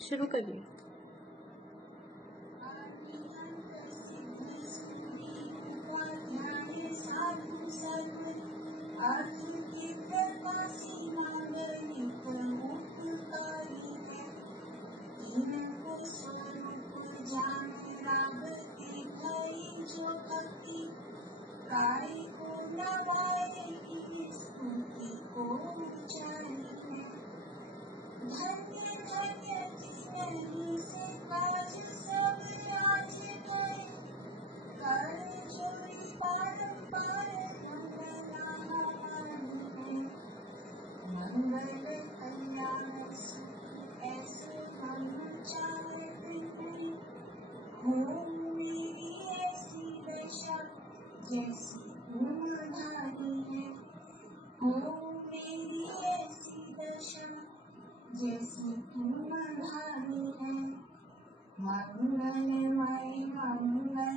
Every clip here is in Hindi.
शुरू करिए। जैसी तुम्हारी है मंगलमय मंगल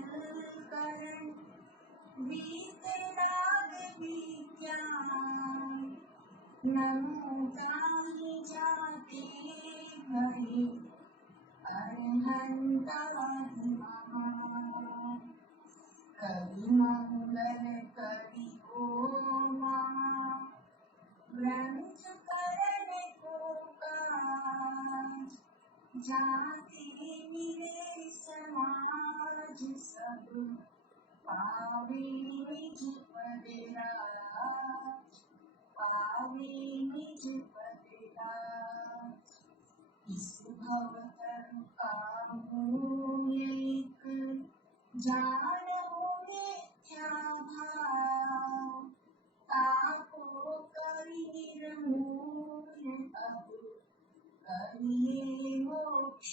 करण वीतराग विज्ञान नमोता ही जाते भरे अरहंतादि महान कवि मंगल कवि को ग्रंथ करण को काज जाति मिले समाज सब पावे निज पद राज पावे निज पद राज इस भवतल का एक जानो मिथ्या भाव ताको करि निर्मूल अब करिए मोक्ष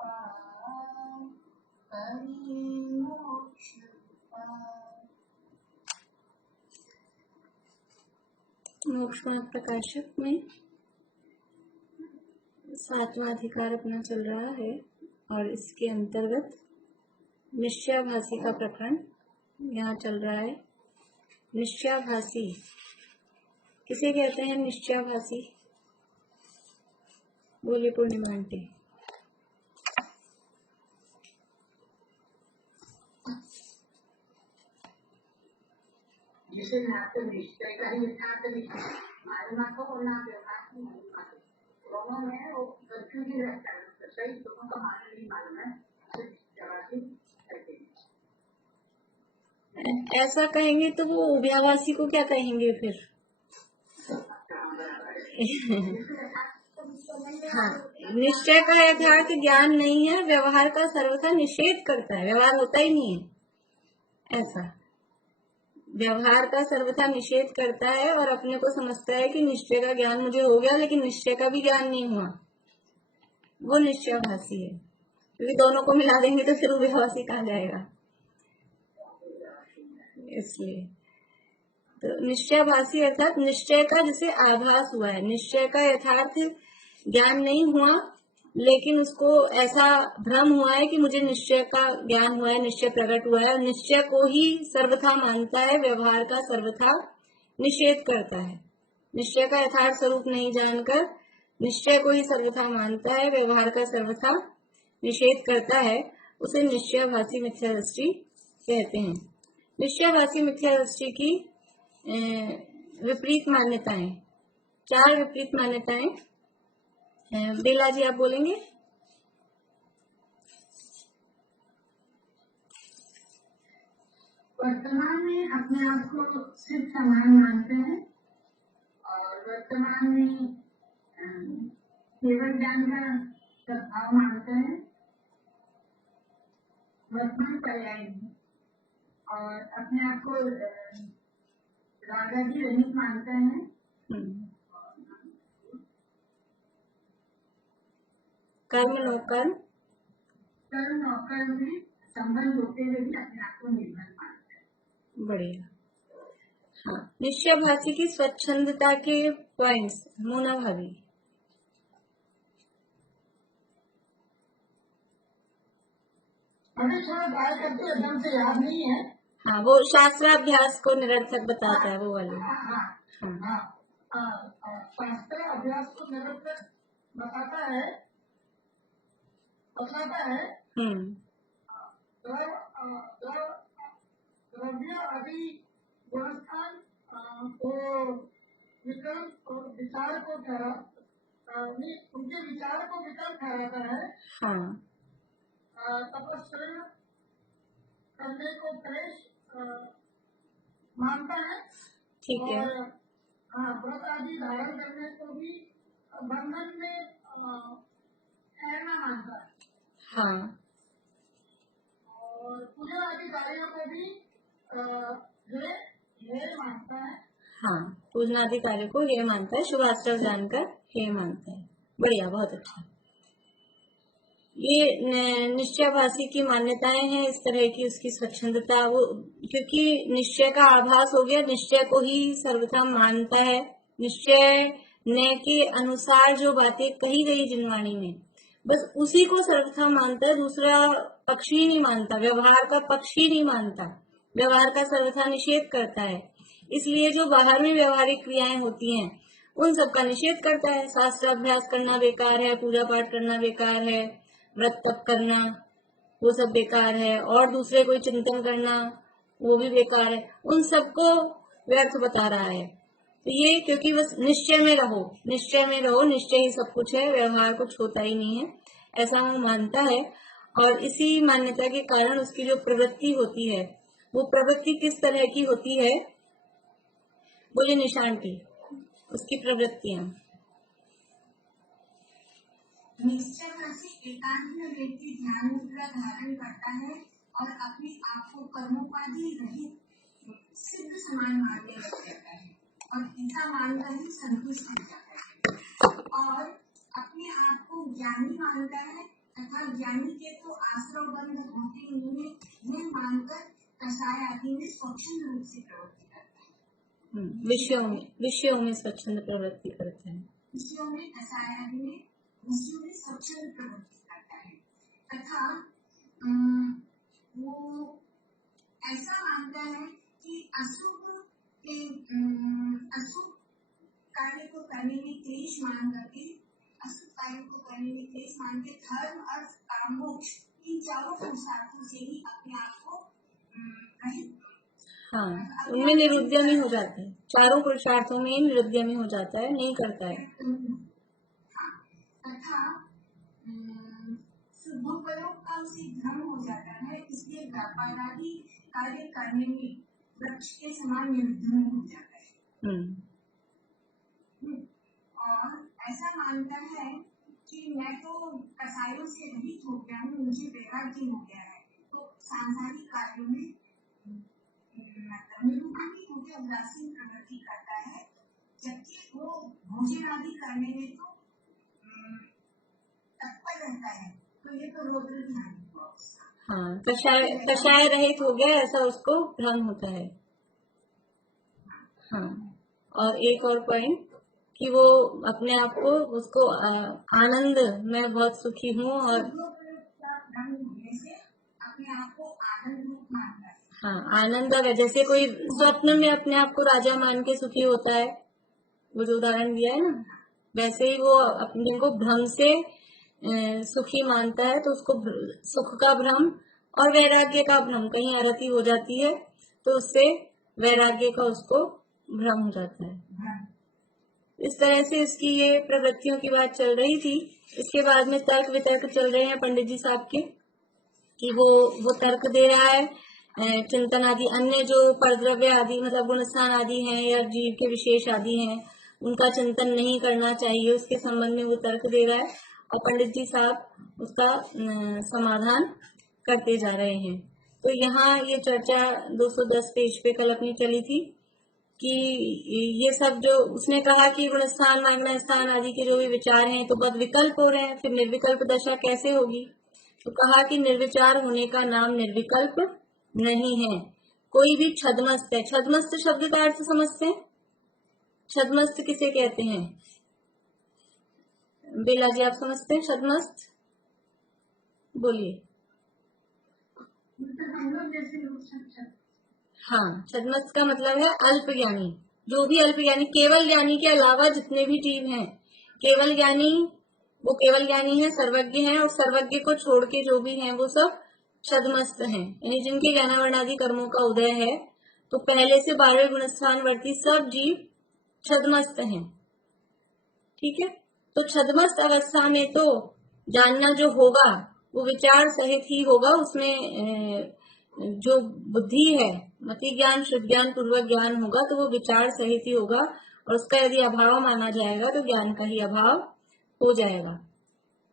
पाओ करिए मोक्ष पाओ। मोक्ष प्रकाशक में 7वां अधिकार अपना चल रहा है और इसके अंतर्गत निश्चयाभासी का प्रकरण यहाँ चल रहा है। निश्चयाभासी किसे कहते हैं? निश्चयाभासी बोलिए पूर्णिमा आंटी। जिसे ना तो निश्चय का ही यथार्थ मालूम को ना व्यवहार को लोगों में वो कंफ्यूजन रहता है, तो सही लोगों का मालूम नहीं मालूम है। ऐसा कहेंगे तो वो उभयाभासी को क्या कहेंगे फिर? हाँ, निश्चय का यथार्थ ज्ञान नहीं है, व्यवहार का सर्वथा निषेध करता है, व्यवहार होता ही नहीं है। ऐसा व्यवहार का सर्वथा निषेध करता है और अपने को समझता है कि निश्चय का ज्ञान मुझे हो गया, लेकिन निश्चय का भी ज्ञान नहीं हुआ, वो निश्चयाभासी है। क्योंकि दोनों को मिला देंगे तो फिर उभयाभासी कहाँ जाएगा। इसलिए तो निश्चयाभासी अर्थात निश्चय का जिसे आभास हुआ है, निश्चय का यथार्थ ज्ञान नहीं हुआ, लेकिन उसको ऐसा भ्रम हुआ है कि मुझे निश्चय का ज्ञान हुआ है, निश्चय प्रकट हुआ है, निश्चय को ही सर्वथा मानता है, व्यवहार का सर्वथा निषेध करता है। निश्चय का यथार्थ स्वरूप नहीं जानकर निश्चय को ही सर्वथा मानता है, व्यवहार का सर्वथा निषेध करता है, उसे निश्चयाभासी मिथ्या दृष्टि कहते हैं। निश्चयाभासी मिथ्या दृष्टि की विपरीत मान्यताएं, 4 विपरीत मान्यताएं। बेला जी आप बोलेंगे? वर्तमान में अपने आप को सिर्फ समान मानते हैं और वर्तमान में केवल ज्ञान का स्वभाव मानते हैं, वर्तमान पर्याय और अपने आप को रागादी रहित मानते हैं। कर्म नौकर्म, कर्म नौकर्म में संबंध होते हुए भी अपने आप को निर्भर मानते हैं। बढ़िया। हाँ, निश्चयाभासी की स्वच्छंदता के पॉइंट्स मोना भाभी। अभी थोड़ा बात करते एकदम से याद नहीं है। हाँ, वो शास्त्राभ्यास को निरर्थक बताता है वो वाले। शास्त्र अभ्यास को निरर्थक बताता है द्रव्य आदि गुणस्थान को विकल्प और विचार को उनके विचार को विकल्प ठहराता है। तपस्या करने को क्लेश मानता है। ठीक है। और व्रत आदि धारण करने को भी बंधन में ठहरना मानता है। और पूजा आदि कार्यों को भी हेय मानता है। पूजनादि कार्य को हेय मानता है, शुभास्त्र जानकर हेय मानता है। बढ़िया, बहुत अच्छा। ये निश्चयाभासी की मान्यताएं हैं, इस तरह की उसकी स्वच्छंदता, वो क्योंकि निश्चय का आभास हो गया, निश्चय को ही सर्वथा मानता है। निश्चय ने के अनुसार जो बातें कही गई जिनवाणी में, बस उसी को सर्वथा मानता है, दूसरा पक्ष ही नहीं मानता, व्यवहार का पक्ष ही नहीं मानता, व्यवहार का सर्वथा निषेध करता है। इसलिए जो बाहर में व्यवहारिक क्रियाएं होती हैं उन सब का निषेध करता है। शास्त्र अभ्यास करना बेकार है, पूजा पाठ करना बेकार है, व्रत तप करना वो सब बेकार है, और दूसरे कोई चिंतन करना वो भी बेकार है, उन सबको व्यर्थ बता रहा है। तो ये क्योंकि बस निश्चय में रहो, निश्चय ही सब कुछ है, व्यवहार कुछ होता ही नहीं है, ऐसा वो मानता है। और इसी मान्यता के कारण उसकी जो प्रवृत्ति होती है, वो प्रवृत्ति किस तरह की होती है, वो जो निशान की उसकी प्रवृत्तियां। निश्चयाभासी एकांत में व्यक्ति ध्यान मुद्रा धारण करता है और अपने आप को कर्मोपाधि रहित सिद्ध समान मानने लग जाता है और ऐसा मानकर ही संतुष्ट हो जाता है और अपने आप को ज्ञानी मानता है तथा ज्ञानी के तो आश्रय बंध होते नहीं है, यह मानकर कषाय आदि में स्वच्छंद रूप से प्रवृत्ति करता है। विषयों में स्वच्छंद प्रवृत्ति करते हैं। विषयों में कषाय आदि में विषयों में स्वच्छंद प्रवृत्ति करता है तथा वो ऐसा मानता है कि अशुभ कार्य को करने में क्लेश मान करके, अशुभ कार्य को करने में क्लेश मान के धर्म अर्थ काम मोक्ष इन चारों पुरुषार्थों से ही अपने आप को उनमें निरुद्यमी हो जाता है, चारों पुरुषार्थों में निरुद्यमी हो जाता है, नहीं करता है। तथा शुद्धोपयोग का उसे भ्रम हो जाता है, इसलिए व्यापारादि कार्य करने में वृक्ष के समान निर्धन हो जाता है। और ऐसा मानता है कि मैं तो कसायों से रहित हो गया हूँ, मुझे वैराग्य हो गया है, तो सांसारिक कार्यों में उदासीन प्रवृत्ति करता है, जबकि वो भोजन आदि करने में तो तत्पर रहता है। तो ये तो रोद्र ध्यान कषाय रहित हो गया, ऐसा उसको भ्रम होता है। और एक और पॉइंट कि वो अपने आप को उसको आनंद, मैं बहुत सुखी हूँ, और अपने आप को आनंद रूप मानता है। आनंद है, जैसे कोई स्वप्न में अपने आप को राजा मान के सुखी होता है, वो जो उदाहरण दिया है ना, वैसे ही वो अपने को भ्रम से सुखी मानता है, तो उसको सुख का भ्रम और वैराग्य का भ्रम, कहीं आरती हो जाती है तो उससे वैराग्य का उसको भ्रम हो जाता है। इस तरह से इसकी ये प्रवृत्तियों की बात चल रही थी। इसके बाद में तर्क वितर्क चल रहे हैं पंडित जी साहब के, कि वो तर्क दे रहा है चिंतन आदि, अन्य जो परद्रव्य आदि मतलब गुणस्थान आदि हैं या जीव के विशेष आदि हैं, उनका चिंतन नहीं करना चाहिए, उसके संबंध में वो तर्क दे रहा है, और पंडित जी साहब उसका समाधान करते जा रहे हैं। तो यहाँ ये चर्चा 210 पेज पे कल अपनी चली थी कि ये सब जो उसने कहा कि गुणस्थान मागना स्थान आदि के जो भी विचार हैं तो बद विकल्प हो रहे हैं, फिर निर्विकल्प दशा कैसे होगी? तो कहा कि निर्विचार होने का नाम निर्विकल्प नहीं है। कोई भी छद्मस्त है, छद्मस्त शब्द का अर्थ समझते हैं? छद्मस्त किसे कहते हैं बेला जी, आप समझते हैं छद्मस्त? बोलिए। छद्मस्त का मतलब है अल्प ज्ञानी, जो भी अल्प ज्ञानी, केवल ज्ञानी के अलावा जितने भी जीव हैं, केवल ज्ञानी वो केवल ज्ञानी है, सर्वज्ञ है, और सर्वज्ञ को छोड़ के जो भी है वो सब छद्मस्त हैं। यानी जिनके ज्ञानावरणादि कर्मों का उदय है, तो पहले से 12वें गुणस्थान वर्ती सब जीव छद्मस्त हैं। ठीक है, तो छद्मस्त अवस्था में तो जानना जो होगा वो विचार सहित ही होगा। उसमें जो बुद्धि है, मति ज्ञान, शुद्ध ज्ञान, पूर्वक ज्ञान होगा तो वो विचार सहित ही होगा, और उसका यदि अभाव माना जाएगा तो ज्ञान का ही अभाव हो जाएगा।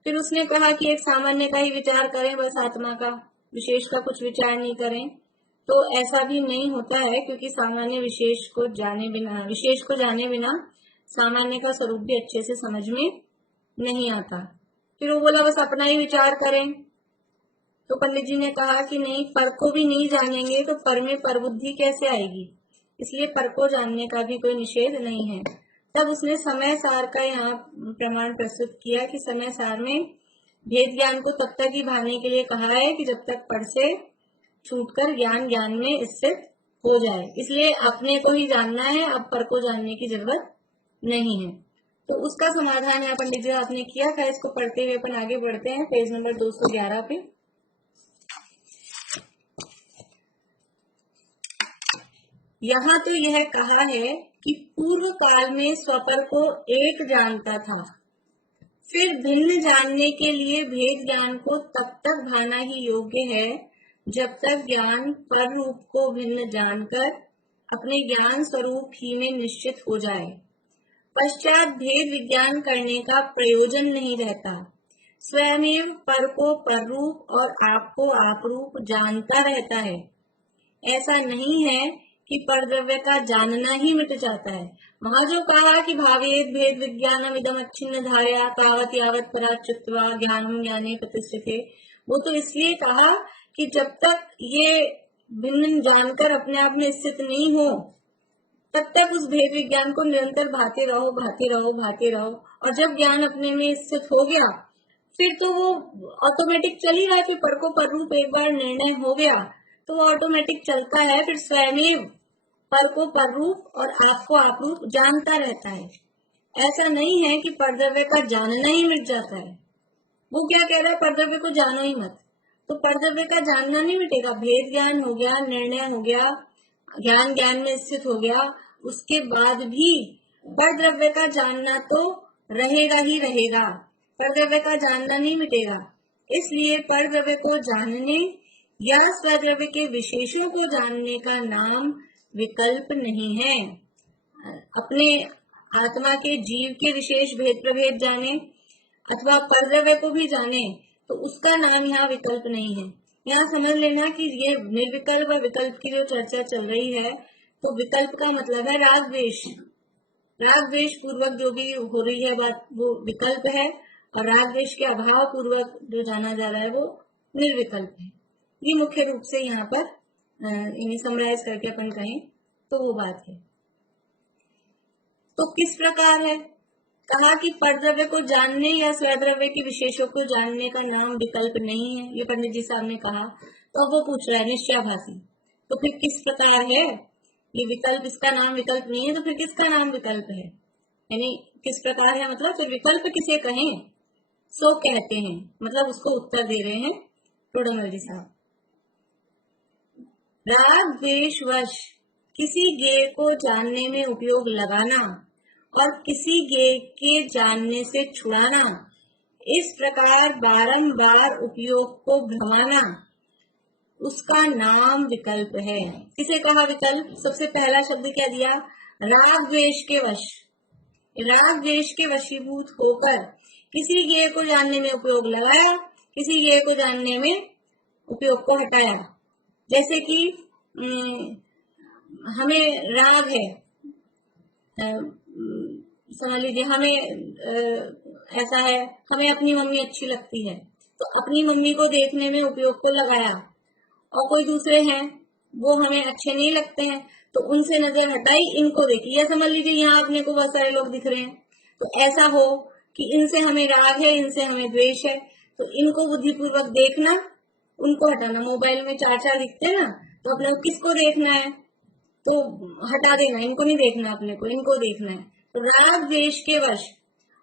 फिर उसने कहा कि एक सामान्य का ही विचार करें, बस आत्मा का, विशेष का कुछ विचार नहीं करें। तो ऐसा भी नहीं होता है, क्योंकि सामान्य विशेष को जाने बिना सामान्य का स्वरूप भी अच्छे से समझ में नहीं आता। फिर वो बोला बस अपना ही विचार करें। तो पंडित जी ने कहा कि नहीं, पर को भी नहीं जानेंगे तो पर में पर बुद्धि कैसे आएगी, इसलिए पर को जानने का भी कोई निषेध नहीं है। तब उसने समय सार का यहाँ प्रमाण प्रस्तुत किया कि समय सार में भेद ज्ञान को तब तक ही भाने के लिए कहा है कि जब तक पर से छूटकर ज्ञान ज्ञान में स्थित हो जाए। इसलिए अपने को ही जानना है, अब पर को जानने की जरूरत नहीं है। तो उसका समाधान यहाँ पंडित जी आपने किया था। इसको पढ़ते हुए अपन आगे बढ़ते हैं पेज नंबर 211 पे। यहाँ तो यह कहा है कि पूर्व काल में स्वपर को एक जानता था, फिर भिन्न जानने के लिए भेद ज्ञान को तब तक भाना ही योग्य है जब तक ज्ञान पर रूप को भिन्न जानकर अपने ज्ञान स्वरूप ही में निश्चित हो जाए। पश्चात भेद विज्ञान करने का प्रयोजन नहीं रहता। स्वयं पर को पर रूप और आप को आप रूप जानता रहता है। ऐसा नहीं है कि पर द्रव्य का जानना ही मिट जाता है। वहां जो कहा कि भावेद भेद विज्ञानम इदम अच्छिन्न धारया तावत यावत पराच्युत्वा ज्ञानम ज्ञाने प्रतिष्ठिते, वो तो इसलिए कहा कि जब तक ये भिन्न जानकर अपने आप में स्थित नहीं हो तब तक उस भेद विज्ञान को निरंतर भाते रहो भाते रहो भाते रहो, और जब ज्ञान अपने में स्थित हो गया फिर तो वो ऑटोमेटिक चल ही रहा है। फिर पर को पर रूप एक बार निर्णय हो गया तो वो ऑटोमेटिक चलता है। फिर स्वयं पर को पर रूप और आप को आप रूप जानता रहता है। ऐसा नहीं है कि परद्रव्य का जानना ही मिट जाता है। वो क्या कह रहा है, परद्रव्य को जानो ही मत। तो परद्रव्य का जानना नहीं मिटेगा। भेद ज्ञान हो गया, निर्णय हो गया, ज्ञान ज्ञान में स्थित हो गया, उसके बाद भी परद्रव्य का जानना तो रहेगा ही रहेगा। परद्रव्य का जानना नहीं मिटेगा। इसलिए परद्रव्य को जानने या स्वद्रव्य के विशेषों को जानने का नाम विकल्प नहीं है। अपने आत्मा के जीव के विशेष भेद प्रभेद जाने अथवा परद्रव्य को भी जाने तो उसका नाम यहाँ विकल्प नहीं है। यहाँ समझ लेना कि ये निर्विकल्प और विकल्प की जो चर्चा चल रही है, तो विकल्प का मतलब है राग द्वेष पूर्वक जो भी हो रही है बात वो विकल्प है, और राग द्वेष के अभाव पूर्वक जो जाना जा रहा है वो निर्विकल्प है। ये मुख्य रूप से यहाँ पर इन्हें समराइज करके अपन कहें तो वो बात है। तो किस प्रकार है, कहा कि परद्रव्य को जानने या स्वद्रव्य के विशेषों को जानने का नाम विकल्प नहीं है, ये पंडित जी साहब ने कहा। तो अब वो पूछ रहा है निश्चयाभासी, तो फिर किस प्रकार है ये विकल्प, इसका नाम विकल्प नहीं है तो फिर किसका नाम विकल्प है, यानी किस प्रकार है, मतलब फिर विकल्प किसे कहें, सो कहते हैं, मतलब उसको उत्तर दे रहे हैं टोडरमल जी साहब। राग द्वेष वश किसी ज्ञेय को जानने में उपयोग लगाना और किसी ज्ञेय के जानने से छुड़ाना, इस प्रकार बारंबार उपयोग को भ्रमाना, उसका नाम विकल्प है। किसे कहा विकल्प, सबसे पहला शब्द क्या दिया, राग द्वेष के वश। राग द्वेष के वशीभूत होकर किसी ज्ञेय को जानने में उपयोग लगाया, किसी ज्ञेय को जानने में उपयोग को हटाया। जैसे कि हमें राग है, समझ लीजिए हमें ऐसा है, हमें अपनी मम्मी अच्छी लगती है तो अपनी मम्मी को देखने में उपयोग को लगाया, और कोई दूसरे हैं वो हमें अच्छे नहीं लगते हैं तो उनसे नजर हटाई, इनको देखी। या समझ लीजिए यहाँ अपने को बहुत सारे लोग दिख रहे हैं, तो ऐसा हो कि इनसे हमें राग है, इनसे हमें द्वेष है, तो इनको बुद्धिपूर्वक देखना, उनको हटाना। मोबाइल में 4-4 दिखते हैं ना, तो अपने किसको देखना है तो हटा देना, इनको नहीं देखना, अपने को इनको देखना है। तो राग द्वेष के वश।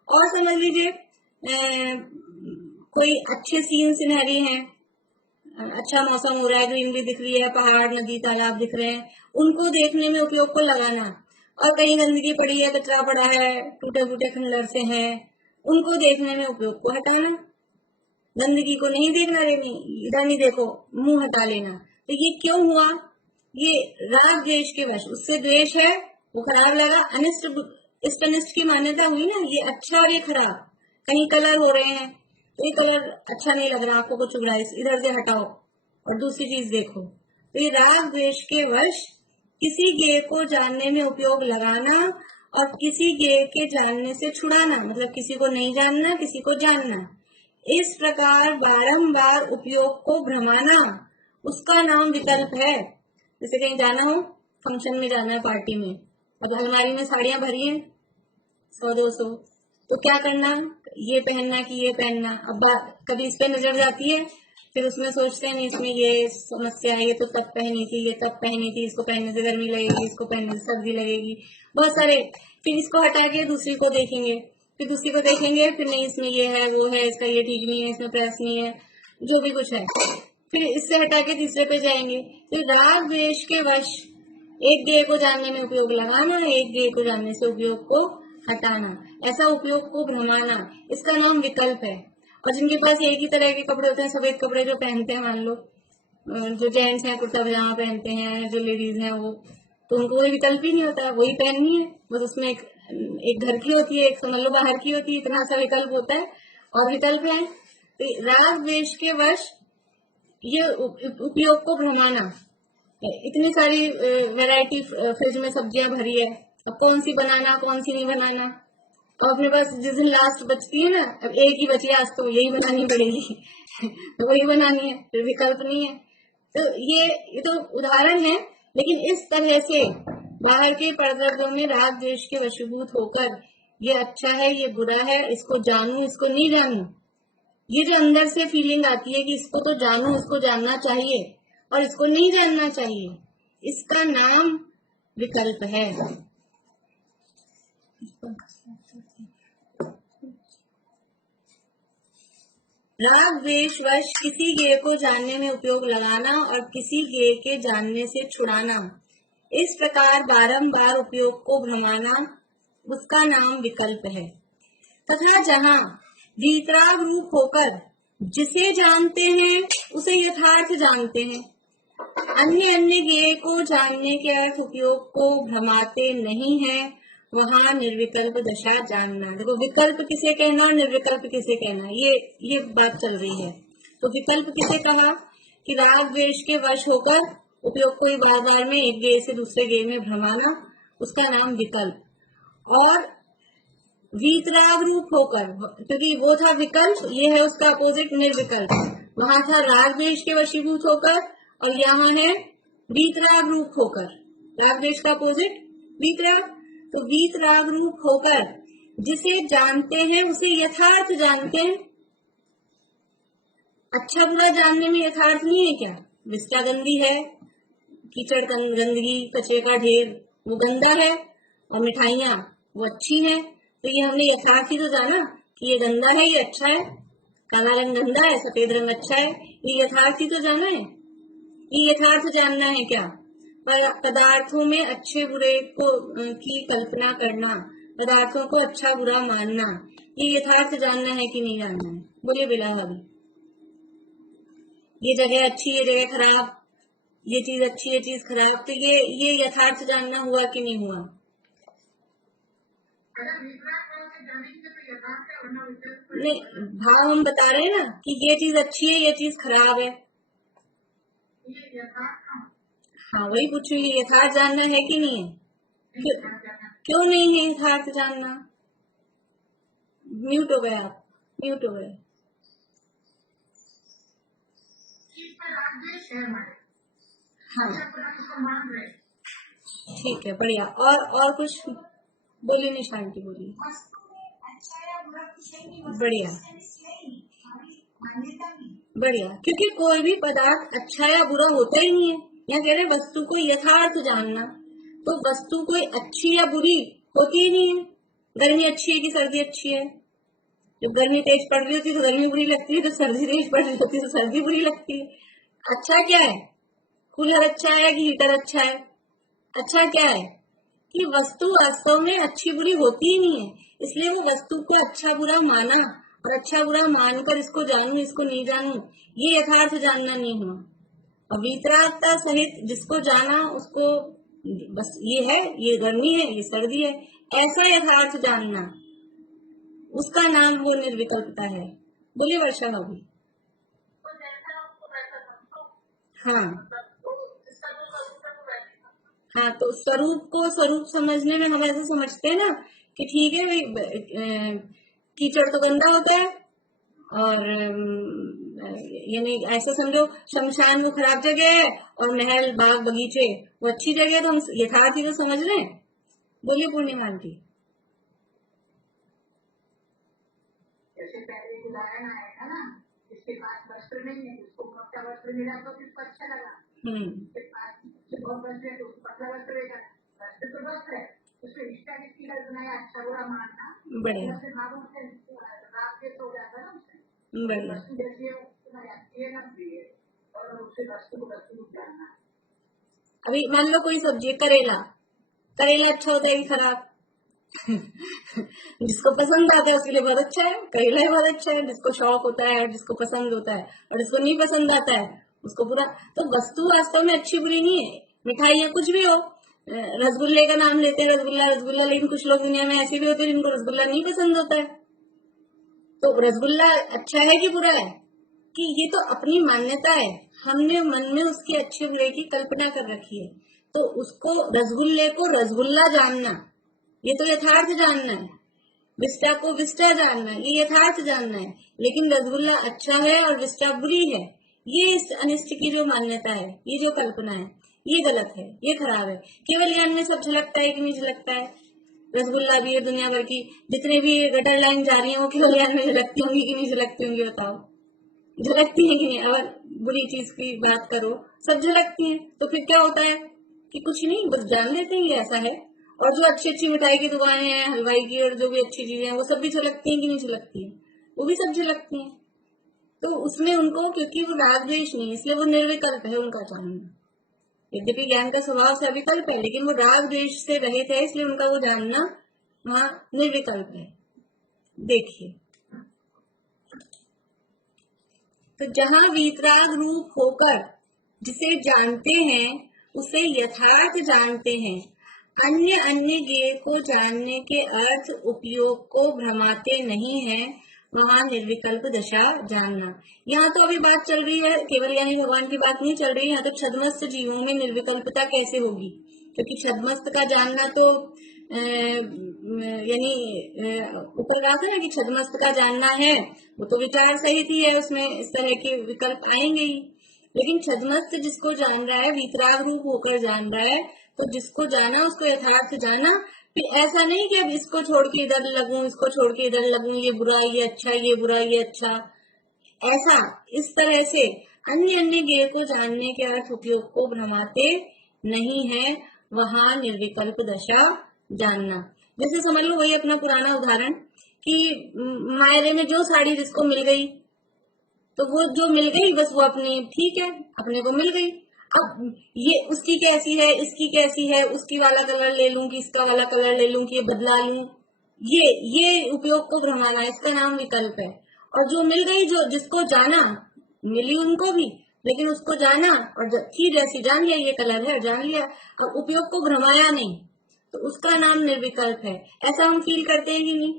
और समझ लीजिए कोई अच्छे सीन सिनहरी हैं, अच्छा मौसम हो रहा है, ग्रीनरी दिख रही है, पहाड़ नदी तालाब दिख रहे हैं, उनको देखने में उपयोग को लगाना। और कहीं गंदगी पड़ी है, कचरा पड़ा है, टूटे फूटे खंडर से है, उनको देखने में उपयोग को हटाना। गंदगी को नहीं देखना, रे नहीं इधर नहीं देखो, मुंह हटा लेना। तो ये क्यों हुआ? ये राग द्वेष के वश, उससे द्वेष है, वो खराब लगा, अनिष्ट इष्ट अनिष्ट की मान्यता हुई ना, ये अच्छा और ये खराब। कहीं कलर हो रहे हैं तो ये कलर अच्छा नहीं लग रहा, आपको कुछ चुभ रहा है, इधर से हटाओ और दूसरी चीज देखो। तो ये राग द्वेष के वश किसी गेय को जानने में उपयोग लगाना और किसी गेय के जानने से छुड़ाना, मतलब किसी को नहीं जानना, किसी को जानना, इस प्रकार बारंबार उपयोग को भ्रमाना, उसका नाम विकल्प है। जैसे कहीं जाना हो, फंक्शन में जाना है, पार्टी में, अब अलमारी में साड़ियां भरी हैं 100-200, तो क्या करना, ये पहनना कि ये पहनना। अब कभी इस पे नजर जाती है, फिर उसमें सोचते हैं नहीं इसमें ये समस्या है, ये तो तब पहनी थी, ये तब पहनी थी, इसको पहनने से गर्मी लगेगी, इसको पहनने से सर्दी लगेगी, बहुत सारे। फिर इसको हटा के दूसरी को देखेंगे, फिर दूसरी को देखेंगे, फिर नहीं इसमें ये है, वो है, इसका ये ठीक नहीं है, इसमें प्रेस नहीं है, जो भी कुछ है, फिर इससे हटा के तीसरे पे जाएंगे। तो राग द्वेष के वश एक गेय को जानने में उपयोग लगाना, एक गेय को जानने से उपयोग को हटाना, ऐसा उपयोग को भ्रमाना, इसका नाम विकल्प है। और जिनके पास एक ही तरह के कपड़े होते हैं, सफेद कपड़े जो पहनते हैं, मान लो जो जेंट्स हैं कुर्ता पजामा पहनते हैं, जो लेडीज हैं वो, तो उनको कोई विकल्प ही नहीं होता, वही पहननी है बस। उसमें एक घर की होती है, एक समझ लो बाहर की होती है, इतना सा विकल्प होता है और विकल्प है। तो राग द्वेष के वश ये उपयोग को भ्रमाना, इतनी सारी वैरायटी फ्रिज में सब्जियां भरी है, अब कौन सी बनाना कौन सी नहीं बनाना, तो अपने पास जिस दिन लास्ट बचती है ना, अब एक ही बची है, आज तो यही बनानी पड़ेगी तो वही बनानी है, फिर विकल्प नहीं है। तो ये तो उदाहरण है, लेकिन इस तरह से बाहर के पर्वतों में राग द्वेष के वशीभूत होकर ये अच्छा है, ये बुरा है, इसको जानूं, इसको नहीं जानूं, ये जो अंदर से फीलिंग आती है कि इसको तो जानूं, इसको जानना चाहिए और इसको नहीं जानना चाहिए, इसका नाम विकल्प है। राग द्वेष वश किसी गेय को जानने में उपयोग लगाना और किसी गेय के जानने से छुड़ाना, इस प्रकार बारंबार उपयोग को भ्रमाना, उसका नाम विकल्प है। तथा जहाँ वीतराग रूप होकर जिसे जानते हैं उसे यथार्थ जानते हैं, अन्य अन्य गेय को जानने के अर्थ उपयोग को भ्रमाते नहीं है, वहां निर्विकल्प दशा जानना। देखो विकल्प किसे कहना और निर्विकल्प किसे कहना, ये बात चल रही है। तो विकल्प किसे कहा कि राग द्वेष के वश होकर उपयोग को बार बार में एक गेय से दूसरे गेय में भ्रमाना, उसका नाम विकल्प। और वीतराग रूप होकर, क्योंकि वो था विकल्प, ये है उसका अपोजिट निर्विकल्प। वहां था राग द्वेष के वशीभूत होकर और यहाँ है वीतराग रूप होकर। राग द्वेष का अपोजिट वीतराग। तो वीतराग रूप होकर जिसे जानते हैं उसे यथार्थ जानते हैं। अच्छा बुरा जानने में यथार्थ नहीं है क्या? विस्टा गंदी है, कीचड़ गंदगी कचरे का ढेर वो गंदा है, और मिठाइयां वो अच्छी हैं, तो ये हमने यथार्थ ही तो जाना कि ये गंदा है, ये अच्छा है, काला रंग गंदा है, सफेद रंग अच्छा है, ये यथार्थ ही तो जाना है। ये यथार्थ जानना है क्या? पर पदार्थों में अच्छे बुरे को की कल्पना करना, पदार्थों को अच्छा बुरा मानना, ये यथार्थ जानना है कि नहीं जानना है? बोलिए बिला भाभी। ये जगह अच्छी, ये जगह खराब, ये चीज अच्छी, ये चीज खराब, तो ये यथार्थ जानना हुआ कि नहीं हुआ? नहीं, भाव हम बता रहे हैं ना कि ये चीज अच्छी है, ये चीज खराब है। हाँ वही पूछू, ये यथार्थ जानना है कि नहीं है? क्यों नहीं है यथार्थ जानना? म्यूट हो गए आप, म्यूट हो गए। हाँ ठीक है, बढ़िया। और कुछ बोलिए निशांति, बोलिए। बढ़िया बढ़िया, क्योंकि कोई भी पदार्थ अच्छा या बुरा होता ही नहीं है। यहाँ कह रहे वस्तु को यथार्थ जानना, तो वस्तु कोई अच्छी या बुरी होती ही नहीं है। गर्मी अच्छी है कि सर्दी अच्छी है, जब गर्मी तेज पड़ रही होती है तो गर्मी बुरी लगती है, जब सर्दी तेज पड़ रही होती है तो सर्दी बुरी लगती है। अच्छा क्या है, कूलर अच्छा है कि हीटर अच्छा है? अच्छा क्या है कि वस्तु वास्तव में अच्छी बुरी होती ही नहीं है, इसलिए वो वस्तु को अच्छा बुरा माना, और अच्छा बुरा मानकर इसको जानूं इसको नहीं जानूं, ये यथार्थ जानना नहीं हुआ। और वीतरागता सहित जिसको जाना उसको बस ये है, ये गर्मी है, ये सर्दी है, ऐसा यथार्थ जानना, उसका नाम वो निर्विकल्पता है। बोलिए वर्षा भाभी। तो जैसा उसको वैसा समझो, हाँ तो जिसका जो स्वरूप है वो वैसा। हाँ, तो स्वरूप को स्वरूप समझने में हम ऐसे समझते हैं ना कि ठीक है भाई, कीचड़ तो गंदा होता है, और यानी ऐसा समझो शमशान वो खराब जगह है और महल बाग बगीचे वो अच्छी जगह है, तो हम यथार्थ ही तो समझ रहे हैं। बोलिए पूर्णिमा आंटी। जैसे पहले एक उदाहरण आया था ना, जिसके पास वस्त्र नहीं है उसको मोटा वस्त्र मिला तो किसको अच्छा लगा, जिसके पास बहुत वस्त्र है तो उसको पतला वस्त्र लेगा। वस्त्र तो वस्त्र है, उसको इष्टा किसकी कल्पना है, अच्छा बुरा मानना, बढ़िया से भावों से राग के हो जाता है ना उससे। बढ़िया। वस्तु जैसी है उसको अच्छी है ना प्रिय है, और उससे वस्तु को वस्तु जानना है। अभी मान लो कोई सब्जी, करेला, करेला अच्छा होता है कि खराब? जिसको पसंद आता है उसके लिए बहुत अच्छा है, करेला ही बहुत अच्छा है, जिसको शौक होता है, जिसको पसंद होता है, और जिसको नहीं पसंद आता है उसको बुरा। तो वस्तु वास्तव में अच्छी बुरी नहीं है, मिठाई या कुछ भी हो, रसगुल्ले का नाम लेते हैं, रसगुल्ला रसगुल्ला, लेकिन कुछ लोग दुनिया में ऐसे भी होते हैं जिनको रसगुल्ला नहीं पसंद होता है। तो रसगुल्ला अच्छा है कि बुरा है? कि ये तो अपनी मान्यता है, हमने मन में उसके अच्छे बुरे की कल्पना कर रखी है। तो उसको रसगुल्ले को रसगुल्ला जानना, ये तो यथार्थ जानना है। विस्टा को विस्टा जानना, ये यथार्थ जानना है। लेकिन रसगुल्ला अच्छा है और विस्टा बुरी है, ये इस अनिष्ट की जो मान्यता है, ये जो कल्पना है, ये गलत है, ये खराब है। केवल ज्ञान में सब झलकता है कि नहीं झलकता है? रसगुल्ला भी है, दुनिया भर की जितने भी गटर लाइन जा रही है वो केवल ज्ञान में झलकती होंगी कि नहीं झलकती होंगी? बताओ, झलकती है कि नहीं? अगर बुरी चीज की बात करो, सब झलकती है। तो फिर क्या होता है कि कुछ नहीं, बस जान लेते हैं ये ऐसा है। और जो अच्छी अच्छी मिठाई की दुकानें हैं, हलवाई की, और जो भी अच्छी चीजें हैं, वो सब भी झलकती हैं कि नहीं झलकती है? वो भी सब झलकती हैं। तो उसमें उनको, क्योंकि वो राग द्वेष नहीं है, इसलिए वो निर्विकल्प है उनका जानना। यद्यपि ज्ञान का स्वभाव से अविकल्प है, लेकिन वो राग द्वेष से रहित है, इसलिए उनका वो जानना वहां निर्विकल्प है। देखिए, तो जहां वीतराग रूप होकर जिसे जानते हैं उसे यथार्थ जानते हैं, अन्य अन्य ज्ञेय को जानने के अर्थ उपयोग को भ्रमाते नहीं है, वहां निर्विकल्प दशा जानना। यहाँ तो अभी बात चल रही है केवल यानी भगवान की बात नहीं चल रही है, यहाँ तो छद्मस्त जीवों में निर्विकल्पता कैसे होगी? क्योंकि छद्मस्त का जानना तो यानी ऊपर कहा था ना कि छद्मस्त का जानना है, वो तो विचार सहित ही है, उसमें इस तरह के विकल्प आएंगे ही। लेकिन छद्मस्त जिसको जान रहा है, वीतराग रूप होकर जान रहा है, तो जिसको जाना उसको यथार्थ जाना। फिर ऐसा नहीं कि अब इसको छोड़ के इधर लगूं, इसको छोड़ के इधर लगूं, ये बुरा ये अच्छा, ये बुरा ये अच्छा, ऐसा इस तरह से अन्य अन्य ज्ञेय को जानने के अर्थ उपयोग को भ्रमाते नहीं है, वहां निर्विकल्प दशा जानना। जैसे समझ लो वही अपना पुराना उदाहरण कि मायरे में जो साड़ी जिसको मिल गई, तो वो जो मिल गई बस वो अपनी ठीक है, अपने को मिल गई। अब ये उसकी कैसी है, इसकी कैसी है, उसकी वाला कलर ले लूं कि इसका वाला कलर ले लूं कि ये बदला लूं, ये उपयोग को भ्रमाना, इसका नाम विकल्प है। और जो मिल गई, जो जिसको जाना, मिली उनको भी, लेकिन उसको जाना और थी जैसी, जान लिया ये कलर है, जान लिया, और उपयोग को भ्रमाया नहीं, तो उसका नाम निर्विकल्प है। ऐसा हम फील करते हैं कि नहीं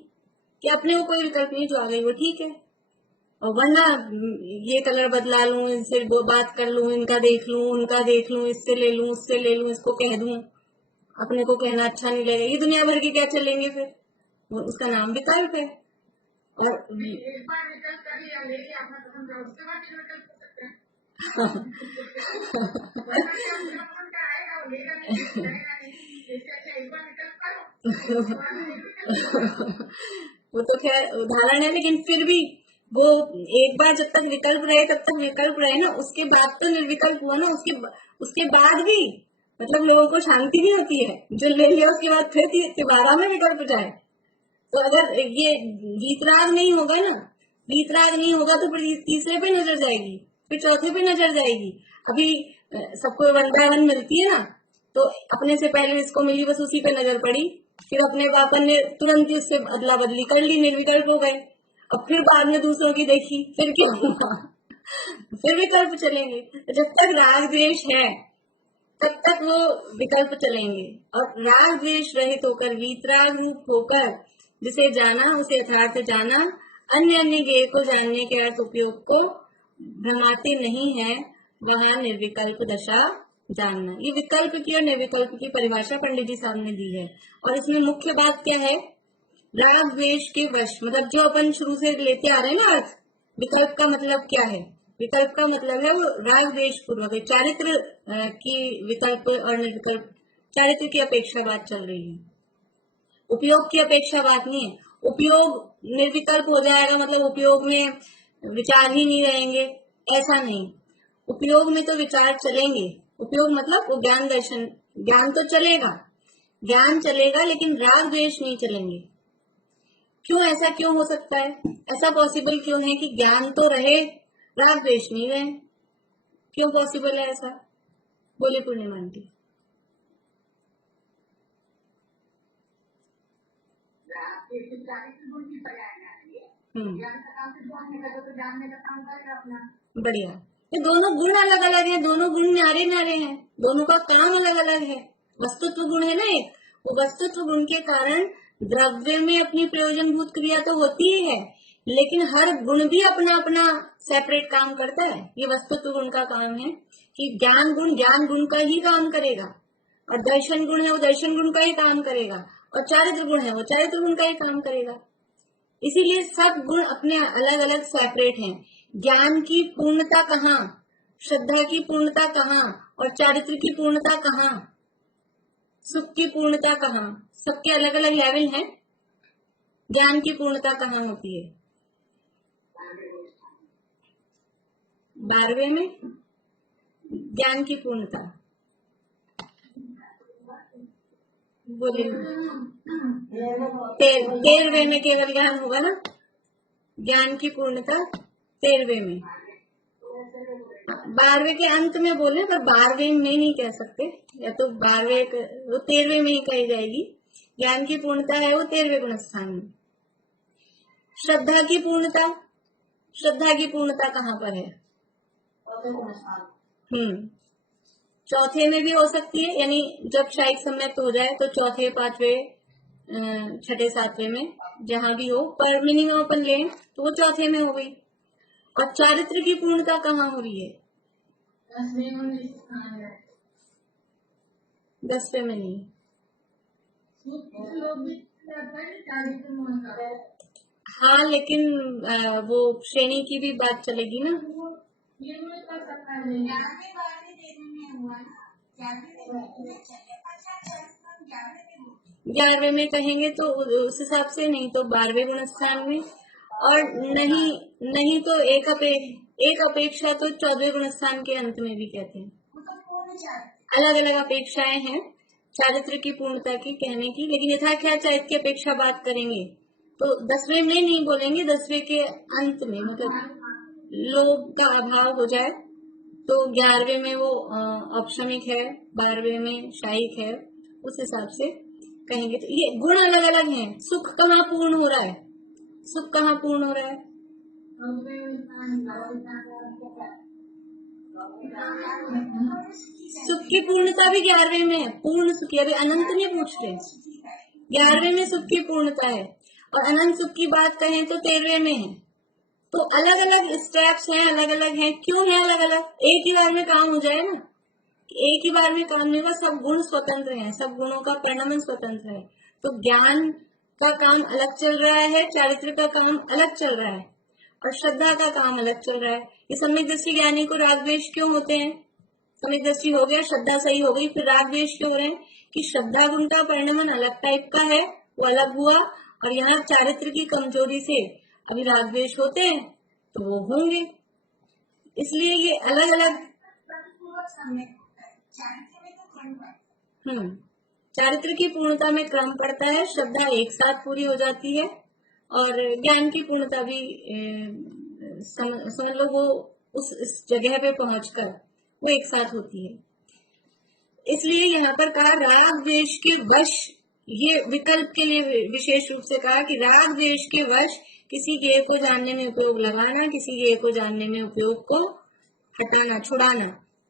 कि अपने को कोई विकल्प नहीं, जो आ गई वो ठीक है, और वरना ये कलर बदला लूं, इनसे दो बात कर लूं, इनका देख लूं, उनका देख लूं, इससे ले लूं, उससे ले लूं, इसको कह दूं, अपने को कहना अच्छा नहीं लगेगा, ये दुनिया भर के क्या चलेंगे फिर? वो उसका नाम विकल्प है। और एक बार विकल्प कर लिया, लेके अपना पसंद का, उसके बाद विकल्प कर सकते हैं। वरना क्या अपना पसंद का आएगा, वो लेगा नहीं, करेगा नहीं, इससे अच्छा एक बार विकल्प करो। वो तो खैर उदाहरण है, लेकिन फिर भी वो एक बार जब तक विकल्प रहे तब तक विकल्प रहे ना, उसके बाद तो निर्विकल्प हुआ ना। उसके बाद भी मतलब लोगों को शांति भी होती है, जो ले लिया उसके बाद फिर दोबारा में विकल्प जाए, तो अगर ये वीतराग नहीं होगा ना, वीतराग नहीं होगा तो फिर तीसरे पे नजर जाएगी, फिर चौथे पे नजर जाएगी। अभी सबको वृंदावन मिलती है ना, तो अपने से पहले इसको मिली, बस उसी पे नजर पड़ी, फिर अपने अपन ने तुरंत ही उससे अदला बदली कर ली, निर्विकल्प हो गए। अब फिर बाद में दूसरों की देखी, फिर क्या हुआ? फिर विकल्प चलेंगे। जब तक राग द्वेष है तब तक वो विकल्प चलेंगे, और राग द्वेष रहित होकर वीतराग रूप होकर जिसे जाना, उसे यथार्थ जाना, अन्य अन्य ज्ञेय को जानने के अर्थ उपयोग को भ्रमाते नहीं है, वहां निर्विकल्प दशा जानना। ये विकल्प की और निर्विकल्प की परिभाषा पंडित जी साहब ने दी है, और इसमें मुख्य बात क्या है? राग द्वेष के वश, मतलब जो अपन शुरू से लेते आ रहे हैं ना अर्थ, विकल्प का मतलब क्या है? विकल्प का मतलब है वो राग द्वेष पूर्वक, चारित्र की विकल्प और निर्विकल्प, चारित्र की अपेक्षा बात चल रही है, उपयोग की अपेक्षा बात नहीं है। उपयोग निर्विकल्प हो जाएगा मतलब उपयोग में विचार ही नहीं रहेंगे, ऐसा नहीं। उपयोग में तो विचार चलेंगे, उपयोग मतलब वो ज्ञान दर्शन, ज्ञान तो चलेगा, ज्ञान चलेगा, लेकिन राग द्वेष नहीं चलेंगे। क्यों? ऐसा क्यों हो सकता है? ऐसा पॉसिबल क्यों है कि ज्ञान तो रहे, राग द्वेष नहीं रहे? क्यों पॉसिबल है ऐसा? बोले पूर्णिमा आंटी। बढ़िया। ये दोनों गुण अलग अलग हैं, दोनों गुण न्यारे न्यारे हैं, दोनों का काम अलग अलग है। वस्तुत्व गुण है ना एक, वो वस्तुत्व गुण के कारण द्रव्य में अपनी प्रयोजनभूत क्रिया तो होती ही है, लेकिन हर गुण भी अपना अपना सेपरेट काम करता है। ये वस्तुत्व गुण का काम है कि ज्ञान गुण का ही काम करेगा, और दर्शन गुण है वो दर्शन गुण का ही काम करेगा, और चारित्र गुण है वो चारित्र गुण का ही काम करेगा। इसीलिए सब गुण अपने अलग अलग सेपरेट हैं। ज्ञान की पूर्णता कहाँ, श्रद्धा की पूर्णता कहाँ, और चारित्र की पूर्णता कहाँ, सुख की पूर्णता कहाँ? सबके अलग अलग लेवल हैं। ज्ञान की पूर्णता कहाँ होती है? 12वें में ज्ञान की पूर्णता बोले, 13वें में केवल ज्ञान होगा ना, ज्ञान की पूर्णता 13वें में, 12वें के अंत में बोले, पर 12वें में नहीं कह सकते, या तो 12वें वो 13वें में ही कही जाएगी। ज्ञान की पूर्णता है वो 13वें गुण स्थान में। श्रद्धा की पूर्णता, श्रद्धा की पूर्णता कहाँ पर है? चौथे में भी हो सकती है, यानी जब शायद सम्यक्त हो जाए तो चौथे, पांचवें, छठे, सातवें में जहां भी हो, पर मिनिमम अपन लें तो वो चौथे में हो गई। और चारित्र की पूर्णता कहाँ हो रही है? 10वें में नहीं। हाँ, लेकिन वो श्रेणी की भी बात चलेगी ना। 11वें में कहेंगे तो उस हिसाब से, नहीं तो 12वें गुण स्थान में, और नहीं तो एक अपेक्षा तो 14वें गुण स्थान के अंत में भी कहते हैं। अलग अलग अपेक्षाएं हैं चारित्र की पूर्णता की कहने की, लेकिन यथाख्यात चारित्र की अपेक्षा बात करेंगे तो 10वें में नहीं बोलेंगे, 10वें के अंत में, मतलब लोभ का अभाव हो जाए तो 11वें में वो औपशमिक है, 12वें में शायिक है, उस हिसाब से कहेंगे। तो ये गुण अलग अलग हैं। सुख कहाँ पूर्ण हो रहा है? सुख कहाँ पूर्ण हो रहा है? सुख की पूर्णता भी 11वें में है, पूर्ण सुखी। अभी अनंत नहीं पूछ रहे, 11वें में सुख की पूर्णता है, और अनंत सुख की बात कहें तो 13वें में है। तो अलग अलग स्टेप्स हैं, अलग अलग हैं। क्यों है अलग अलग? एक ही बार में काम हो जाए ना, एक ही बार में काम नहीं होगा। सब गुण स्वतंत्र हैं, सब गुणों का परिणमन स्वतंत्र है। तो ज्ञान का काम अलग चल रहा है, चारित्र का काम अलग चल रहा है, और श्रद्धा का काम अलग चल रहा है। ये सम्यक दृष्टि ज्ञानी को राग द्वेष क्यों होते हैं? सम्यक दृष्टि हो गया, श्रद्धा सही हो गई, फिर राग द्वेष क्यों हो रहे हैं? कि श्रद्धा गुण का परिणमन अलग टाइप का है, वो अलग हुआ, और यहाँ चारित्र की कमजोरी से अभी राग द्वेष होते हैं, तो वो होंगे। इसलिए ये अलग अलग। चारित्र की पूर्णता में क्रम पड़ता है, श्रद्धा एक साथ पूरी हो जाती है, और ज्ञान की पूर्णता भी समझ लो वो उस जगह पे पहुंचकर वो एक साथ होती है। इसलिए यहाँ पर कहा राग द्वेष के वश, ये विकल्प के लिए विशेष रूप से कहा कि राग द्वेष के वश किसी गेय को जानने में उपयोग लगाना, किसी गेय को जानने में उपयोग को हटाना, छुड़ाना,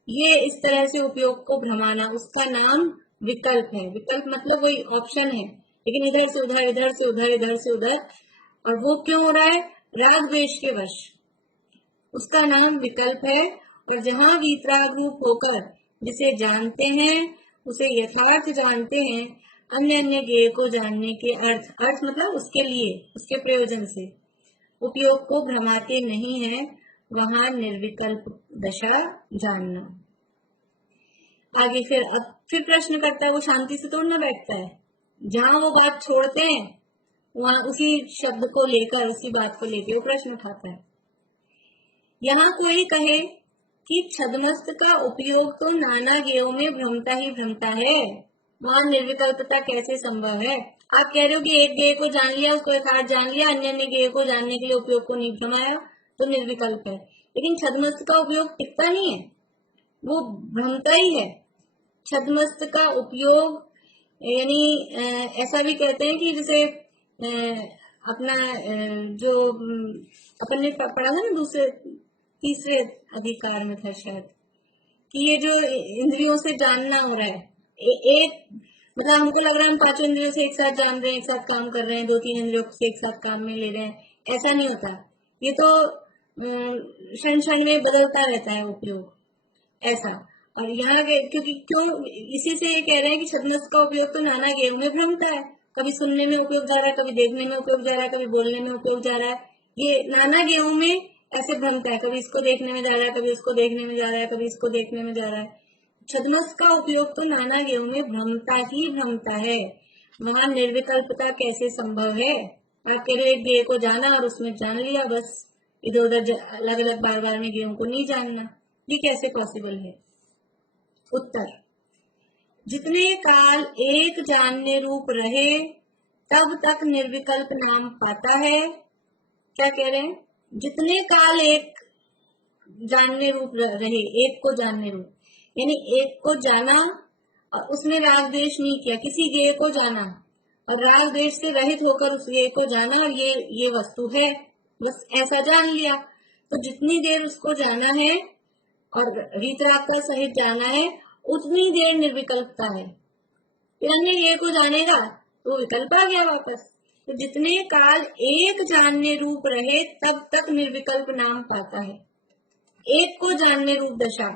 ये इस तरह से उपयोग को भ्रमाना, उसका नाम विकल्प है। विकल्प मतलब वही ऑप्शन है, लेकिन इधर से उधर, इधर से उधर, इधर से उधर, और वो क्यों हो रहा है? राग द्वेष के वश, उसका नाम विकल्प है। और जहां वीतराग रूप होकर जिसे जानते हैं, उसे यथार्थ जानते हैं, अन्य अन्य गेय को जानने के अर्थ मतलब उसके लिए, उसके प्रयोजन से उपयोग को भ्रमाते नहीं है, वहां निर्विकल्प दशा जानना। आगे फिर प्रश्न करता है, वो शांति से तोड़ना बैठता है, जहां वो बात छोड़ते हैं वहां उसी शब्द को लेकर, उसी बात को लेकर वो प्रश्न उठाता है। यहाँ कोई कहे कि छद्मस्त का उपयोग तो नाना गेयों में भ्रमता ही भ्रमता है, वहां निर्विकल्पता कैसे संभव है? आप कह रहे हो कि एक गेय को जान लिया, उसको यथार्थ जान लिया, अन्य अन्य गेय को जानने के लिए उपयोग को नहीं भ्रमाया, तो निर्विकल्प है। लेकिन छद्मस्त का उपयोग टिकता नहीं है, वो भ्रमता ही है। छद्मस्त का उपयोग यानी ऐसा भी कहते हैं कि जैसे अपना जो अपन ने पढ़ा था ना, दूसरे तीसरे अधिकार में था शायद, कि ये जो इंद्रियों से जानना हो रहा है, एक मतलब हमको लग रहा है हम पांचों इंद्रियों से एक साथ जान रहे हैं, एक साथ काम कर रहे हैं, दो तीन इंद्रियों से एक साथ काम में ले रहे हैं, ऐसा नहीं होता। ये तो क्षण क्षण में बदलता रहता है उपयोग, ऐसा। और यहाँ क्योंकि क्यों, इसी से ये कह रहे हैं कि छद्मस्त का उपयोग तो नाना गेयों में भ्रमता है, कभी सुनने में उपयोग जा रहा है, कभी देखने में उपयोग जा रहा है, कभी बोलने में उपयोग जा रहा है, ये नाना गेयों में ऐसे भ्रमता है, कभी इसको देखने में जा रहा है, कभी उसको देखने में जा रहा है, कभी इसको देखने में जा रहा है। छद्मस्त का उपयोग तो नाना गेयों में भ्रमता ही भ्रमता है, वहां निर्विकल्पता कैसे संभव है? आप कह रहे एक गेय को जाना और उसमें जान लिया, बस इधर उधर अलग अलग बार बार में गेयों को नहीं जानना, ये कैसे पॉसिबल है? उत्तर, जितने काल एक जानने रूप रहे तब तक निर्विकल्प नाम पाता है। क्या कह रहे हैं? जितने काल एक जानने रूप रहे, एक को जानने रूप, यानी एक को जाना और उसमें राग द्वेष नहीं किया, किसी गेय को जाना और राग द्वेष से रहित होकर उस गेय को जाना, और ये वस्तु है, बस ऐसा जान लिया, तो जितनी देर उसको जाना है और वीतराग का सहित जाना है, उतनी देर निर्विकल्पता है। फिर अन्य गेय को जानेगा तो विकल्प आ गया वापस। तो जितने काल एक जानने रूप रहे तब तक निर्विकल्प नाम पाता है, एक को जानने रूप दशा।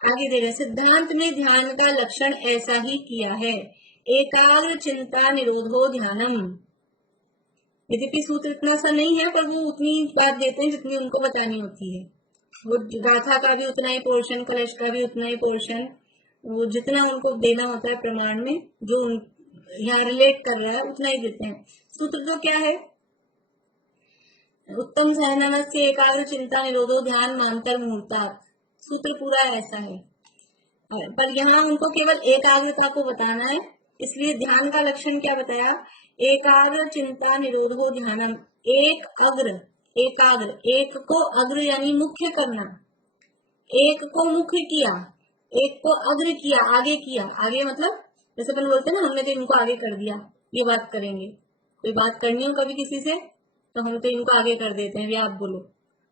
आगे दे रहे, सिद्धांत में ध्यान का लक्षण ऐसा ही किया है, एकाग्र चिंता निरोधो ध्यानम। यद्यपि सूत्र इतना सा नहीं है, पर वो उतनी बात देते हैं जितनी उनको बतानी होती है। वो गाथा का भी उतना ही पोर्शन, कलश का भी उतना ही पोर्शन, वो जितना उनको देना होता है प्रमाण में, जो यहाँ रिलेट कर रहा है उतना ही देते हैं। सूत्र तो क्या है? उत्तम सहनमस्य एकाग्र चिंता निरोधो ध्यान मांतर मुहूर्तात्, सूत्र पूरा ऐसा है। पर यहाँ उनको केवल एकाग्रता को बताना है, इसलिए ध्यान का लक्षण क्या बताया? एकाग्र चिंता निरोधो ध्यानम, एक अग्र, एकाग्र, एक को अग्र यानी मुख्य करना, एक को मुख्य किया, एक को अग्र किया, आगे किया। आगे मतलब जैसे अपन बोलते हैं ना, हमने तो इनको आगे कर दिया, ये बात करेंगे, कोई बात करनी हो कभी किसी से तो हम तो इनको आगे कर देते हैं, आप बोलो,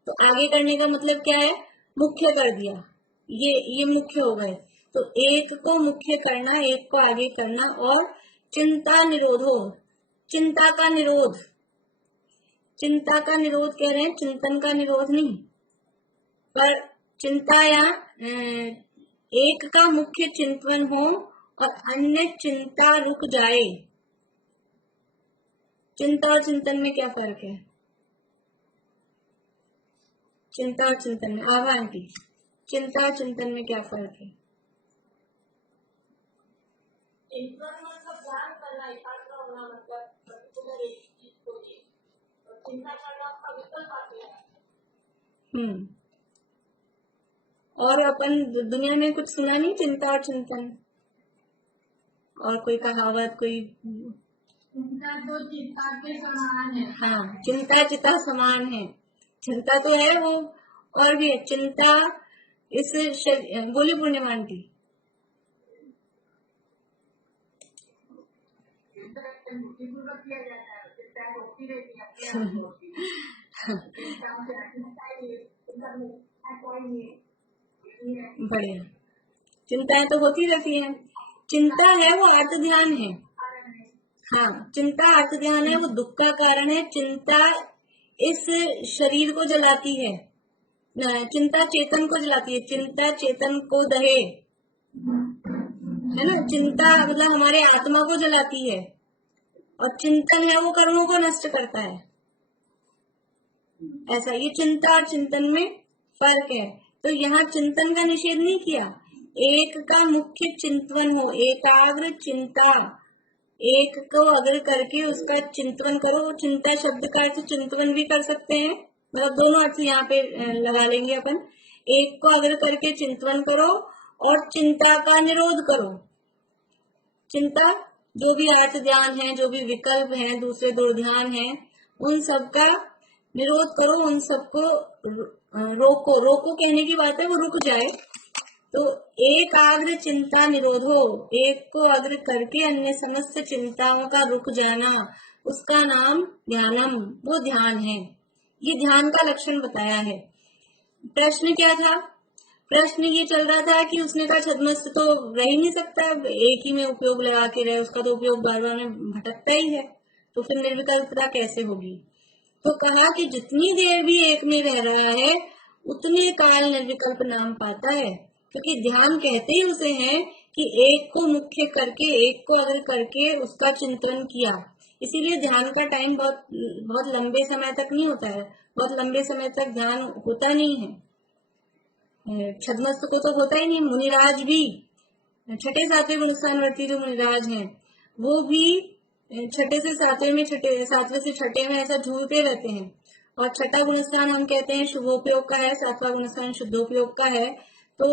तो आगे करने का मतलब क्या है? मुख्य कर दिया, ये मुख्य हो गए। तो एक को मुख्य करना, एक को आगे करना। और चिंता निरोधो, चिंता का निरोध, चिंता का निरोध कह रहे हैं, चिंतन का निरोध नहीं, पर चिंता या एक का मुख्य चिंतन हो और अन्य चिंता रुक जाए। चिंता और चिंतन में क्या फर्क है? चिंता और चिंतन में, आह्वान की, चिंता और चिंतन में क्या फर्क है? चिंतन मतलब ध्यान करना, एकाग्र होना, मतलब पर्टिकुलर एक चीज को चिंता करना का विकल्प आते हैं। और अपन दुनिया में कुछ सुना नहीं चिंता और चिंतन, और कोई कहावत, कोई? चिंता तो चिता के समान है। हाँ, चिंता चिता समान है। चिंता तो है वो, और भी है चिंता। इस बोली पूर्णिमा आंटी। बुद्धिपूर्वक किया जाता है, चिंता होती रहती है अपने आप होती है। चिंता से चिंता ही चिंता में ऐसा ही है। बढ़िया, चिंताएं तो होती रहती हैं। चिंता है वो अर्थ ध्यान है। हाँ, चिंता अर्थ ध्यान है, वो दुख का कारण है। चिंता इस शरीर को जलाती है, चिंता चेतन को जलाती है। चिंता चेतन को दहे, है ना। चिंता मतलब हमारे आत्मा को जलाती है, और चिंतन है वो कर्मों को नष्ट करता है। ऐसा ये चिंता और चिंतन में फर्क है। तो यहाँ चिंतन का निषेध नहीं किया, एक का मुख्य चिंतन हो, एकाग्र चिंता, एक को अग्र करके उसका चिंतन करो। चिंता शब्द का अर्थ चिंतन भी कर सकते हैं, मतलब दोनों अर्थ यहाँ पे लगा लेंगे अपन। एक को अग्र करके चिंतन करो और चिंता का निरोध करो। चिंता जो भी अर्थ ध्यान है, जो भी विकल्प है, दूसरे दुर्ध्यान है, उन सब का निरोध करो, उन सबको रोको। रोको कहने की बात है वो रुक जाए। तो एकाग्र चिंता निरोधो, एक को अग्र करके अन्य समस्त चिंताओं का रुक जाना, उसका नाम ध्यानम, वो ध्यान है। ये ध्यान का लक्षण बताया है। प्रश्न क्या था? प्रश्न ये चल रहा था कि उसने कहा छद्मस्त तो रह ही नहीं सकता, एक ही में उपयोग लगा के रहे, उसका तो उपयोग बार बार में भटकता ही है, तो फिर निर्विकल्पता कैसे होगी? तो कहा कि जितनी देर भी एक में रह रहा है उतने काल निर्विकल्प नाम पाता है, क्योंकि ध्यान कहते ही उसे हैं कि एक को मुख्य करके, एक को अग्र करके उसका चिंतन किया। इसीलिए ध्यान का टाइम बहुत लंबे समय तक नहीं होता है, बहुत लंबे समय तक ध्यान होता नहीं है। छद्मस्त को तो होता ही नहीं। मुनिराज भी, छठे सातवें गुणस्थानवर्ती जो मुनिराज हैं, वो भी छठे से सातवें में, सातवें से छठे में ऐसा झूलते रहते हैं। और छठा गुणस्थान हम कहते हैं शुभोपयोग का है, सातवां गुणस्थान शुद्धोपयोग का है। तो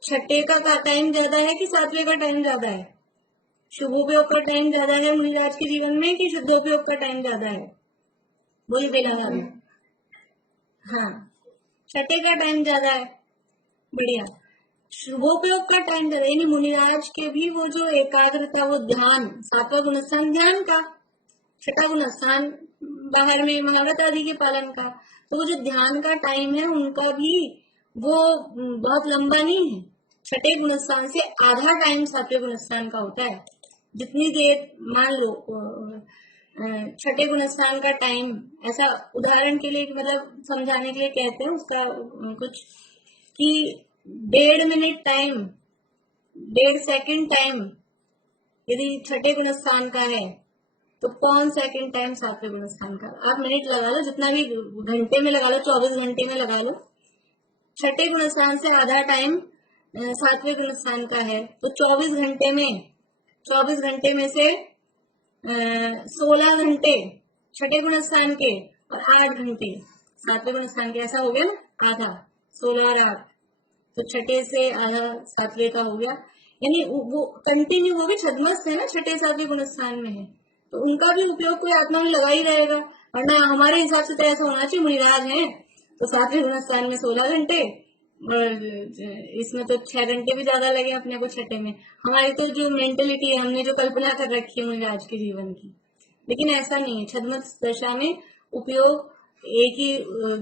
छठे का टाइम ज्यादा है कि सातवें का टाइम ज्यादा है? शुभोपयोग का टाइम ज्यादा है मुनिराज के जीवन में कि शुद्धोपयोग का टाइम ज्यादा है? वही देखा। हाँ, छठे का टाइम ज्यादा है। बढ़िया, शुभोपयोग का टाइम ज्यादा, यानी मुनिराज के भी वो जो एकाग्रता, वो ध्यान, सातवां गुणस्थान ध्यान का, छठा गुणस्थान बाहर में महाव्रत आदि के पालन का। तो वो जो ध्यान का टाइम है उनका भी वो बहुत लंबा नहीं है। छठे गुणस्थान से आधा टाइम सातवें गुणस्थान का होता है। जितनी देर, मान लो छठे गुणस्थान का टाइम, ऐसा उदाहरण के लिए मतलब समझाने के लिए कहते हैं उसका कुछ, कि 1.5 मिनट टाइम, 1.5 सेकंड टाइम यदि छठे गुणस्थान का है, तो 5 सेकंड टाइम सातवें गुणस्थान का। आप मिनट लगा लो, जितना भी घंटे में लगा लो, 24 घंटे में लगा लो। छठे गुणस्थान से आधा टाइम सातवें गुणस्थान का है, तो 24 घंटे में, 24 घंटे में से 16 घंटे छठे गुणस्थान के और 8 घंटे सातवें गुणस्थान के। ऐसा हो गया ना, आधा 16 और 8, तो छठे से आधा सातवें का हो गया। यानी वो कंटिन्यू, वो भी छद्मस्त है ना, छठे सातवें गुणस्थान में है, तो उनका भी उपयोग कोई आत्मा में लगा ही रहेगा। वरना हमारे हिसाब से तो ऐसा होना चाहिए, मुनिराज है तो सातवें गुणस्थान में 16 घंटे, और इसमें तो 6 घंटे भी ज्यादा लगे अपने को छठे में। हमारी तो जो मेंटेलिटी है, हमने जो कल्पना कर रखी है मुनिराज के जीवन की, लेकिन ऐसा नहीं है। छद्मस्त दशा में उपयोग एक ही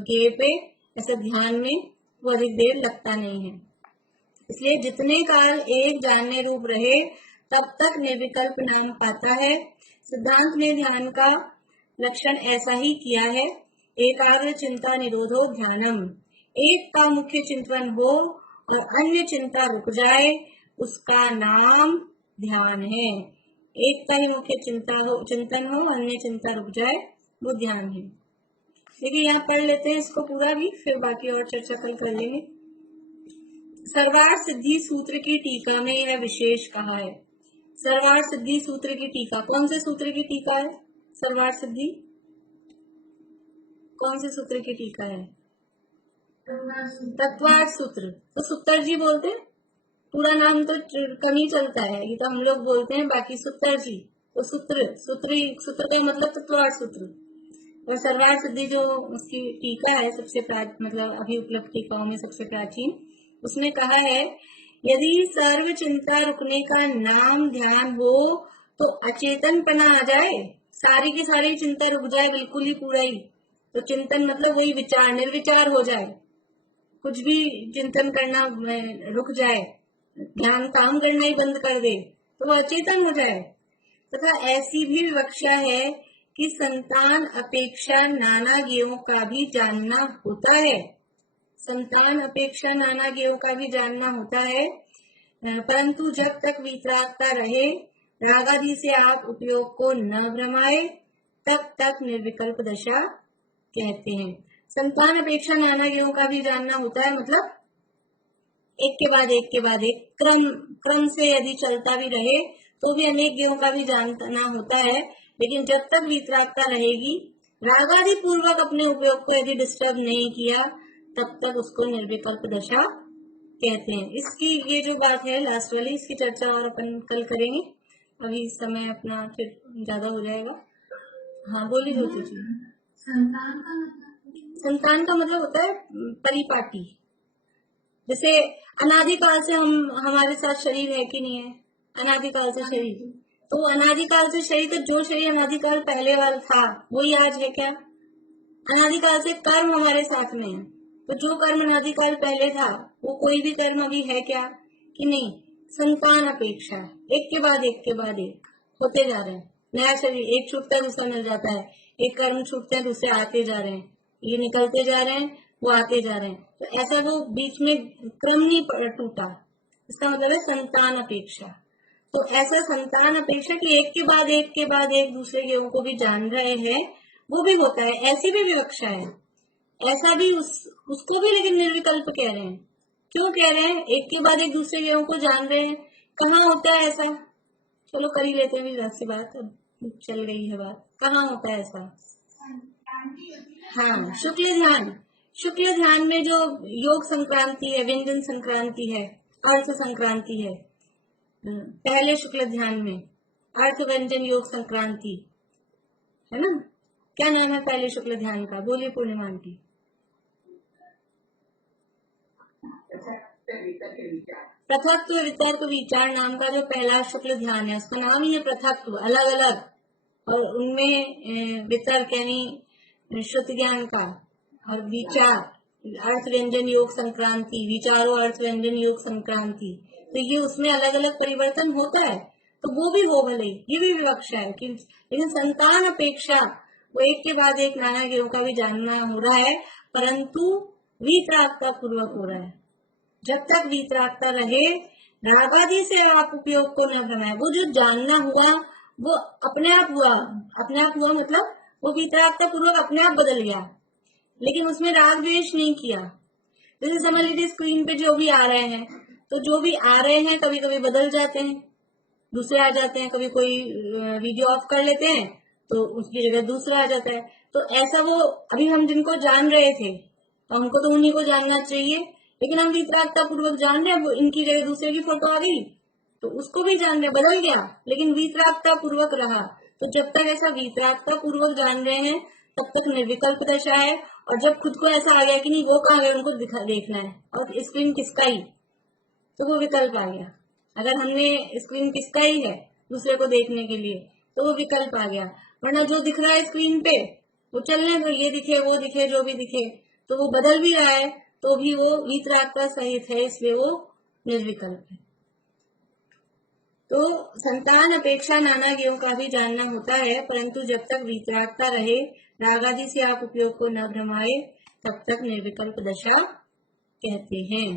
गे पे, ऐसा ध्यान में वो अधिक देर लगता नहीं है। इसलिए जितने काल एक जानने रूप रहे तब तक निर्विकल्प नाम पाता है। सिद्धांत ने ध्यान का लक्षण ऐसा ही किया है, एकाग्र चिंता निरोधो ध्यानम। एक का मुख्य चिंतन हो और अन्य चिंता रुक जाए, उसका नाम ध्यान है। एक का ही मुख्य चिंतन हो, अन्य चिंता रुक जाए, वो ध्यान है। देखिए यहाँ पढ़ लेते हैं इसको पूरा भी, फिर बाकी और चर्चा कल कर लेंगे। सर्वार्थ सिद्धि सूत्र की टीका में यह विशेष कहा है। सर्वार्थ सिद्धि सूत्र की टीका, कौन से सूत्र की टीका है? सर्वार्थ सिद्धि कौन से सूत्र की टीका है? तत्वार्थ सूत्र। तो सूत्र जी बोलते हैं पूरा नाम तो कम ही चलता है, ये तो हम लोग बोलते हैं, बाकी सूत्र जी, तो सूत्र का मतलब तो त्वरण सूत्र। और सर्वार सिद्धि जो उसकी टीका है सबसे मतलब अभी उपलब्ध टीकाओं में सबसे प्राचीन, उसमें कहा है यदि सर्व चिंता रुकने का नाम ध्यान हो तो अचेतनपना आ जाए, सारी की सारी चिंता रुक जाए, बिल्कुल ही पूरा ही। तो चिंतन मतलब वही विचार, निर्विचार हो जाए, कुछ भी चिंतन करना रुक जाए, ध्यान काम करना ही बंद कर दे, तो वो अचेतन हो जाए। तथा ऐसी भी विवक्षा है कि संतान अपेक्षा नाना ज्ञेयों का भी जानना होता है, संतान अपेक्षा नाना ज्ञेयों का भी जानना होता है, परंतु जब तक वीतरागता रहे, रागादि से आप उपयोग को न भ्रमाए, तब तक निर्विकल्प दशा कहते हैं। संतान अपेक्षा नाना ज्ञेयों का भी जानना होता है, मतलब एक के बाद एक के बाद एक क्रम से यदि चलता भी रहे तो भी अनेक ज्ञेयों का भी जानना होता है, लेकिन जब तक वीतरागता रहेगी, रागादि पूर्वक अपने उपयोग को यदि डिस्टर्ब नहीं किया, तब तक उसको निर्विकल्प दशा कहते हैं। इसकी ये जो बात है लास्ट वाली, इसकी चर्चा और अपन कल करेंगे, अभी समय अपना फिर ज्यादा हो जाएगा। हाँ बोलिए ज्योति जी। संतान का मतलब होता है परिपाटी। जैसे अनादिकाल से हमारे साथ शरीर है कि नहीं है, अनादिकाल से शरीर, तो अनादिकाल से शरीर, तो जो शरीर अनादिकाल पहले वाला था वही आज है क्या? अनादिकाल से कर्म हमारे साथ में है, तो जो कर्म अनादिकाल पहले था वो कोई भी कर्म अभी है क्या कि नहीं? संतान अपेक्षा, एक के बाद एक के बाद एक होते जा रहे हैं, नया शरीर एक छूटता है दूसरा मिल जाता है, एक कर्म छूटते हैं दूसरे आते जा रहे हैं, ये निकलते जा रहे हैं वो आते जा रहे हैं, तो ऐसा वो बीच में क्रम नहीं टूटा, इसका मतलब है संतान अपेक्षा। तो ऐसा संतान अपेक्षा कि एक के बाद एक दूसरे ज्ञेयों को भी जान रहे हैं, वो भी होता है, ऐसी भी विवक्षा है, ऐसा भी उसको भी लेकिन निर्विकल्प कह रहे हैं। क्यों कह रहे हैं? एक के बाद एक दूसरे ज्ञेयों को जान रहे हैं, कहाँ होता है ऐसा? चलो कर ही लेते हैं भी से बात, अब चल गई है बात, कहाँ होता है ऐसा? हाँ, शुक्ल ध्यान में जो योग संक्रांति है, व्यंजन संक्रांति है, अर्थ संक्रांति है, पहले शुक्ल ध्यान में अर्थ व्यंजन योग संक्रांति है ना। क्या नाम है पहले शुक्ल ध्यान का? बोलिए पूर्णिमा आंटी। पृथक्त्व वितर्क विचार नाम का जो पहला शुक्ल ध्यान है, उसका नाम ही है पृथक्त्व, अलग अलग, और उनमें वितर्क यानी श्रुति ज्ञान का, और विचार अर्थ व्यंजन योग संक्रांति, विचारों अर्थ व्यंजन योग संक्रांति, तो ये उसमें अलग अलग परिवर्तन होता है, तो वो भी हो भले, ये भी विवक्षा है कि लेकिन संतान अपेक्षा वो एक के बाद एक नाना ज्ञेयों का भी जानना हो रहा है, परंतु वीतरागता पूर्वक हो रहा है। जब तक वीतरागता रहे, रागादि से आप उपयोग को न भ्रमाए, वो जो जानना हुआ वो अपने आप हुआ, अपने आप हुआ मतलब वो वीतरागता पूर्वक अपने आप बदल गया, लेकिन उसमें राग द्वेष नहीं किया। जैसे समझ लीजिए स्क्रीन पे जो भी आ रहे हैं, तो जो भी आ रहे हैं कभी कभी बदल जाते हैं, दूसरे आ जाते हैं, कभी कोई वीडियो ऑफ कर लेते हैं तो उसकी जगह दूसरा आ जाता है, तो ऐसा वो अभी हम जिनको जान रहे थे तो हमको तो उन्हीं को जानना चाहिए, लेकिन हम वीतरागता पूर्वक जान रहे हैं, वो इनकी जगह दूसरे की फोटो आ गई तो उसको भी जान रहे, बदल गया लेकिन वीतरागता पूर्वक रहा। तो जब तक ऐसा वीतरागता पूर्वक जान रहे हैं तब तक निर्विकल्प दशा है, और जब खुद को ऐसा आ गया कि नहीं वो कहाँ गया उनको देखना है और स्क्रीन किसका ही, तो वो विकल्प आ गया। अगर हमने स्क्रीन किसका ही है दूसरे को देखने के लिए तो वो विकल्प आ गया, वरना जो दिख रहा है स्क्रीन पे वो चलने दो, ये दिखे वो दिखे जो भी दिखे, तो वो बदल भी रहा है तो भी वो वीतरागता सहित है, इसलिए वो निर्विकल्प है। तो संतान अपेक्षा नाना ज्ञेयों का भी जानना होता है, परंतु जब तक वीतरागता रहे, रागादि से आप उपयोग को न भ्रमाए, तब तक निर्विकल्प दशा कहते हैं।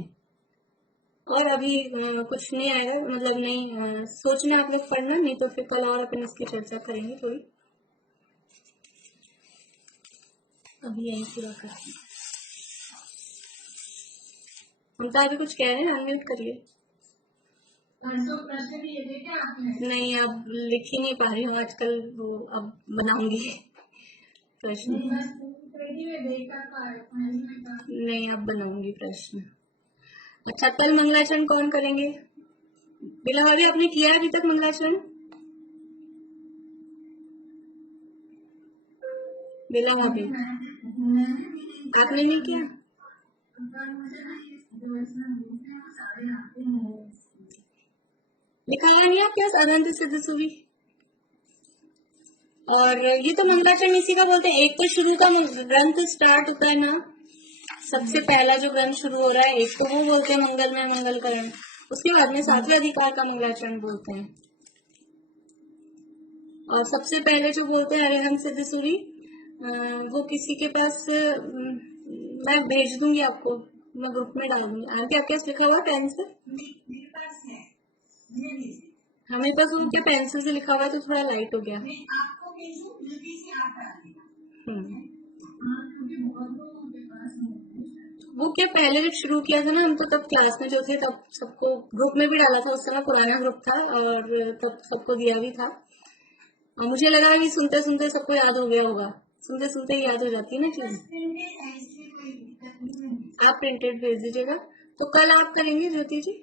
और अभी कुछ नहीं आएगा, मतलब नहीं सोचना आप लोग पढ़ना, नहीं तो फिर कल और अपन इसकी चर्चा करेंगे थोड़ी। अभी यही पूरा करते हैं। ममता अभी कुछ कह रहे हैं, अनम्यूट करिए। प्रश्न भी ये क्या आपने? नहीं, अब लिख ही नहीं पा रही हूँ आजकल, वो अब बनाऊंगी प्रश्न। नहीं, अब बनाऊंगी प्रश्न। अच्छा, कल मंगलाचरण कौन करेंगे? बिला भाभी आपने किया अभी तक मंगलाचरण? बिला भाभी आपने नहीं किया? लिखाया नहीं आपके पास अनंत सिद्ध सुवी? और ये तो मंगलाचरण इसी का बोलते हैं। एक तो शुरू का ग्रंथ स्टार्ट होता है ना, सबसे पहला जो ग्रंथ शुरू हो रहा है, एक तो वो बोलते हैं मंगल में मंगलकरण, उसके बाद में सातवें अधिकार का मंगलाचरण बोलते हैं। और सबसे पहले जो बोलते हैं अरिहंत सिद्ध सूरी, वो किसी के पास मैं भेज दूंगी आपको, मैं ग्रुप में डाल दूंगी। आंटी आपके पास लिखा हुआ पेन से? मेरे पास है, हमें पास वो क्या पेंसिल से लिखा हुआ है तो थोड़ा लाइट हो गया। मैं आपको भेजूं, जल्दी से आप डाल देना। वो क्या पहले जब शुरू किया था ना हम, तो तब क्लास में जो थे तब सबको ग्रुप में भी डाला था, उस समय पुराना ग्रुप था और तब सबको दिया भी था। और मुझे लगा कि सुनते सुनते सबको याद हो गया होगा, सुनते सुनते ही याद हो जाती है ना चीज। आप प्रिंटेड भेज दीजिएगा। तो कल आप करेंगे ज्योति जी?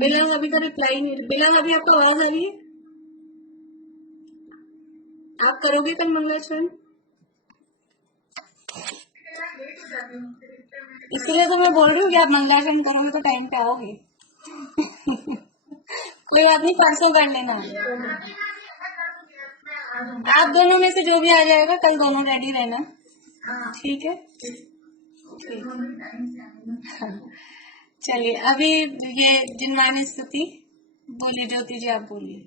बिला भाभी का रिप्लाई नहीं। बिला भाभी आपको आवाज आ रही है? आप करोगे कल मंगलाचरण? इसलिए तो मैं बोल रही हूँ कि आप मंगलाचरण करोगे तो टाइम पे आओगे। कोई बात नहीं, परसों कर लेना। आप दोनों में से जो भी आ जाएगा कल दोनों रेडी रहना, ठीक है? चलिए, अभी ये जिनवानी स्तुति बोलिए ज्योति जी, आप बोलिए।